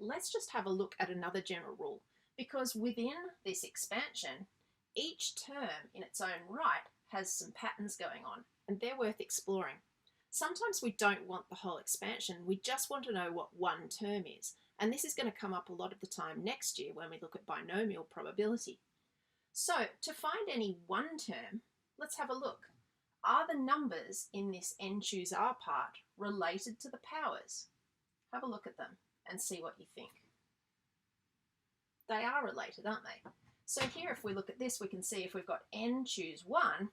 let's just have a look at another general rule, because within this expansion, each term in its own right has some patterns going on, and they're worth exploring. Sometimes we don't want the whole expansion, we just want to know what one term is, and this is going to come up a lot of the time next year when we look at binomial probability. So to find any one term, let's have a look. Are the numbers in this n choose r part related to the powers? Have a look at them and see what you think. They are related, aren't they? So here, if we look at this, we can see if we've got n choose 1,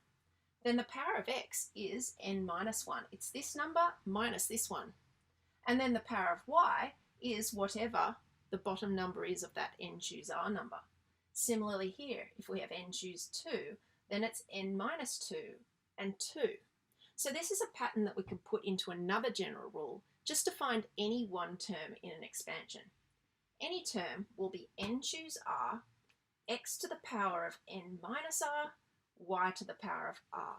then the power of x is n minus 1. It's this number minus this one. And then the power of y is whatever the bottom number is of that n choose r number. Similarly here, if we have n choose 2, then it's n minus 2 and 2. So this is a pattern that we can put into another general rule just to find any one term in an expansion. Any term will be n choose r, x to the power of n minus r, y to the power of r.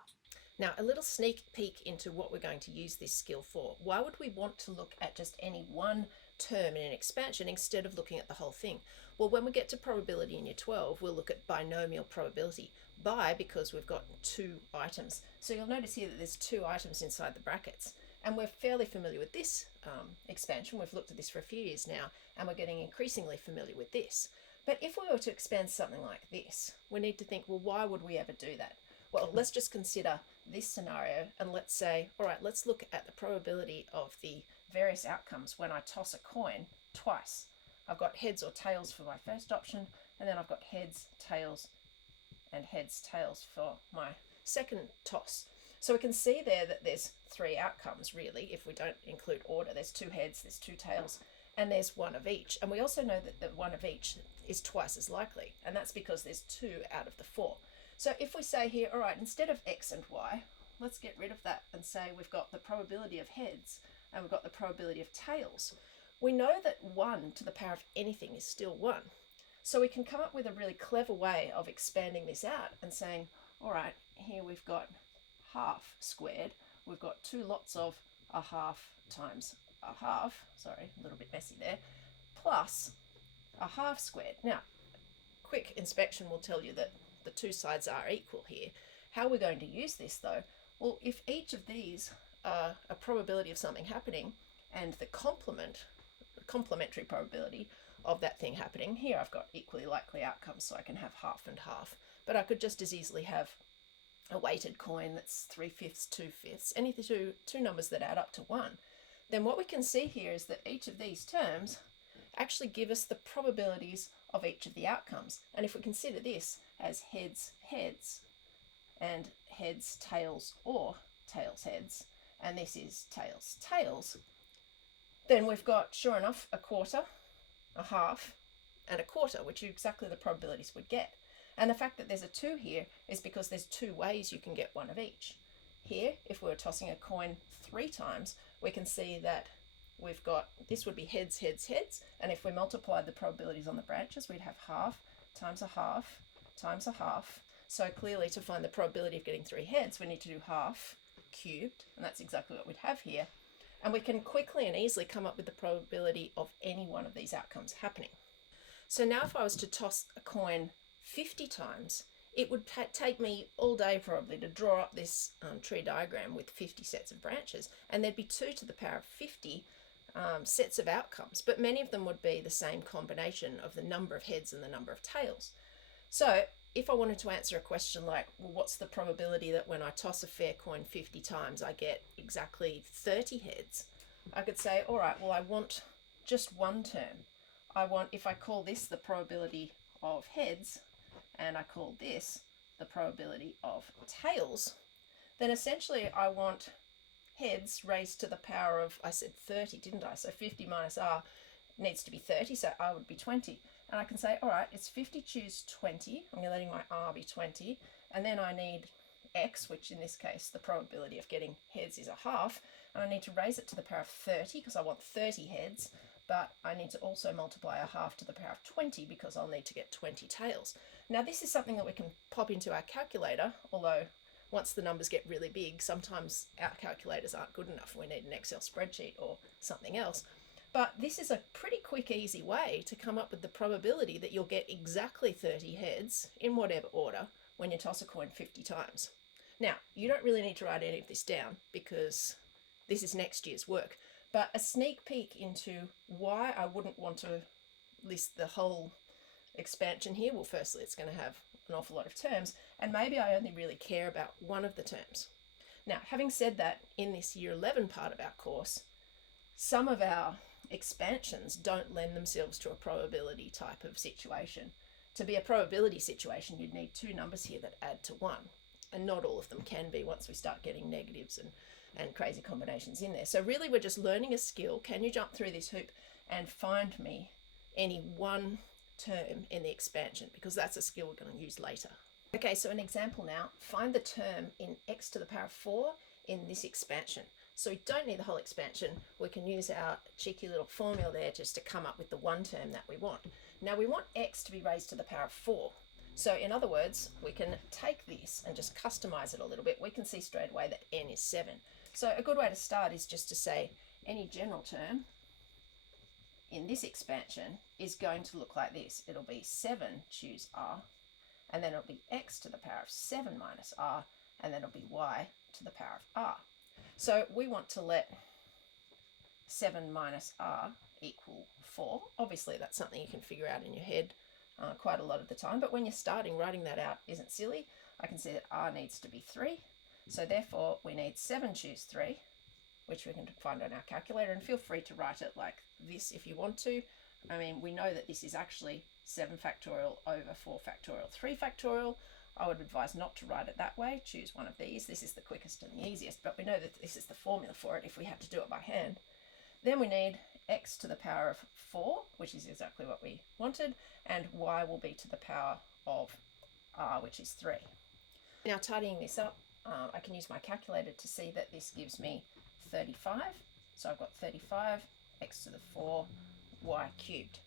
Now, a little sneak peek into what we're going to use this skill for. Why would we want to look at just any one term in an expansion instead of looking at the whole thing? Well, when we get to probability in year 12, we'll look at binomial probability. Bi, because we've got two items. So you'll notice here that there's two items inside the brackets. And we're fairly familiar with this expansion. We've looked at this for a few years now, and we're getting increasingly familiar with this. But if we were to expand something like this, we need to think, well, why would we ever do that? Well, let's just consider this scenario, and let's say, all right, let's look at the probability of the various outcomes when I toss a coin twice. I've got heads or tails for my first option, and then I've got heads, tails, and heads, tails for my second toss. So we can see there that there's three outcomes, really, if we don't include order. There's two heads, there's two tails, and there's one of each. And we also know that the one of each is twice as likely, and that's because there's two out of the four. So if we say here, all right, instead of x and y, let's get rid of that and say we've got the probability of heads and we've got the probability of tails. We know that 1 to the power of anything is still 1. So we can come up with a really clever way of expanding this out and saying, all right, here we've got half squared. We've got two lots of a half times a half, sorry, a little bit messy there, plus a half squared. Now, quick inspection will tell you that the two sides are equal here. How we're going to use this though, well, if each of these are a probability of something happening and the complementary probability of that thing happening, here I've got equally likely outcomes, so I can have half and half, but I could just as easily have a weighted coin that's 3/5, 2/5, any two numbers that add up to 1. Then what we can see here is that each of these terms actually give us the probabilities of each of the outcomes. And if we consider this as heads, heads, and heads, tails, or tails, heads, and this is tails, tails, then we've got, sure enough, a quarter, a half, and a quarter, which are exactly the probabilities we'd get. And the fact that there's a 2 here is because there's two ways you can get one of each. Here, if we were tossing a coin 3 times, we can see that we've got, this would be heads, heads, heads, and if we multiplied the probabilities on the branches, we'd have half times a half times a half. So clearly, to find the probability of getting 3 heads, we need to do half cubed, and that's exactly what we'd have here. And we can quickly and easily come up with the probability of any one of these outcomes happening. So now if I was to toss a coin 50 times, it would take me all day probably to draw up this tree diagram with 50 sets of branches, and there'd be 2 to the power of 50 sets of outcomes, but many of them would be the same combination of the number of heads and the number of tails. So if I wanted to answer a question like, well, what's the probability that when I toss a fair coin 50 times I get exactly 30 heads, I could say, all right, well, I want just one term. I want, if I call this the probability of heads and I call this the probability of tails, then essentially I want heads raised to the power of, I said 30, didn't I? So 50 minus r needs to be 30, so r would be 20. And I can say, all right, it's 50 choose 20. I'm letting my r be 20. And then I need x, which in this case, the probability of getting heads is a half. And I need to raise it to the power of 30 because I want 30 heads. But I need to also multiply a half to the power of 20 because I'll need to get 20 tails. Now, this is something that we can pop into our calculator, although once the numbers get really big, sometimes our calculators aren't good enough. We need an Excel spreadsheet or something else. But this is a pretty quick, easy way to come up with the probability that you'll get exactly 30 heads in whatever order when you toss a coin 50 times. Now, you don't really need to write any of this down because this is next year's work, but a sneak peek into why I wouldn't want to list the whole expansion here. Well, firstly, it's going to have an awful lot of terms, and maybe I only really care about one of the terms. Now, having said that, in this year 11 part of our course, some of our expansions don't lend themselves to a probability type of situation. To be a probability situation, you'd need two numbers here that add to 1, and not all of them can be once we start getting negatives and crazy combinations in there. So really we're just learning a skill. Can you jump through this hoop and find me any one term in the expansion, because that's a skill we're going to use later. Okay, so an example now, find the term in x to the power of 4 in this expansion. So we don't need the whole expansion. We can use our cheeky little formula there just to come up with the one term that we want. Now we want x to be raised to the power of 4. So in other words, we can take this and just customize it a little bit. We can see straight away that n is 7. So a good way to start is just to say any general term in this expansion is going to look like this. It'll be 7, choose r, and then it'll be x to the power of 7 minus r, and then it'll be y to the power of r. So we want to let 7 minus r equal 4. Obviously that's something you can figure out in your head quite a lot of the time, but when you're starting, writing that out isn't silly. I can see that r needs to be 3, so therefore we need 7 choose 3, which we can find on our calculator, and feel free to write it like this if you want to. I mean, we know that this is actually 7 factorial over 4 factorial, 3 factorial. I would advise not to write it that way. Choose one of these. This is the quickest and the easiest, but we know that this is the formula for it if we had to do it by hand. Then we need x to the power of 4, which is exactly what we wanted, and y will be to the power of r, which is 3. Now tidying this up, I can use my calculator to see that this gives me 35. So I've got 35, x to the 4, y cubed.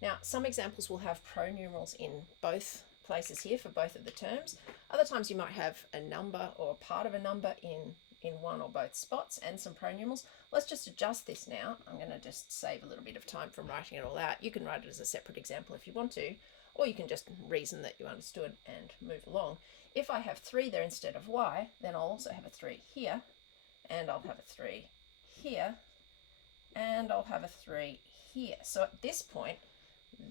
Now some examples will have pronumerals in both places here for both of the terms. Other times you might have a number or a part of a number in one or both spots and some pronumerals. Let's just adjust this now. I'm going to just save a little bit of time from writing it all out. You can write it as a separate example if you want to, or you can just reason that you understood and move along. If I have 3 there instead of y, then I'll also have a 3 here, and I'll have a 3 here, and I'll have a 3 here. So at this point,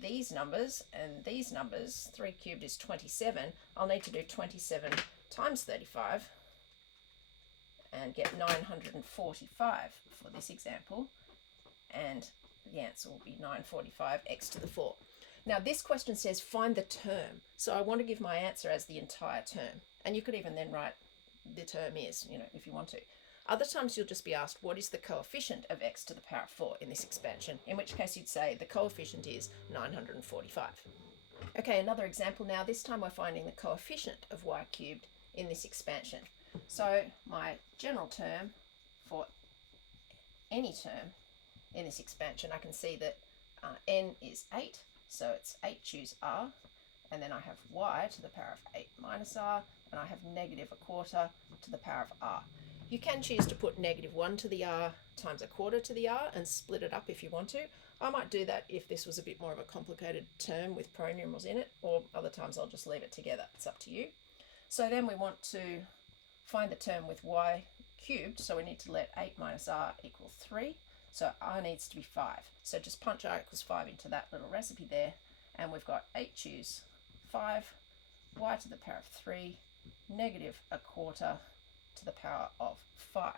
these numbers and these numbers, 3 cubed is 27. I'll need to do 27 times 35 and get 945 for this example, and the answer will be 945 x to the 4. Now this question says find the term, so I want to give my answer as the entire term, and you could even then write the term is, if you want to. Other times you'll just be asked what is the coefficient of x to the power of 4 in this expansion, in which case you'd say the coefficient is 945. Okay, another example now. This time we're finding the coefficient of y cubed in this expansion. So my general term for any term in this expansion, I can see that n is 8, so it's 8 choose r, and then I have y to the power of 8 minus r, and I have negative a quarter to the power of r. You can choose to put negative 1 to the r times a quarter to the r and split it up if you want to. I might do that if this was a bit more of a complicated term with pronumerals in it, or other times I'll just leave it together. It's up to you. So then we want to find the term with y cubed, so we need to let 8 minus r equal 3. So r needs to be 5. So just punch r equals 5 into that little recipe there, and we've got 8 choose 5, y to the power of 3, negative a quarter to the power of 5.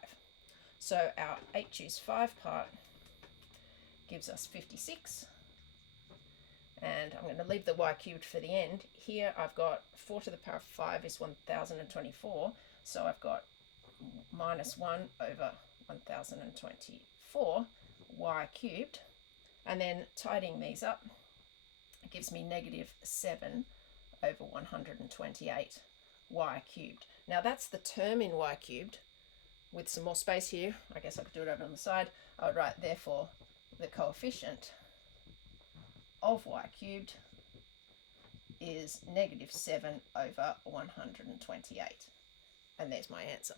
So our 8 choose 5 part gives us 56, and I'm going to leave the y cubed for the end. Here I've got 4 to the power of 5 is 1024, so I've got minus 1 over 1024 y cubed, and then tidying these up gives me negative 7 over 128 y cubed. Now that's the term in y cubed. With some more space here, I guess I could do it over on the side. I would write therefore the coefficient of y cubed is negative 7 over 128. And there's my answer.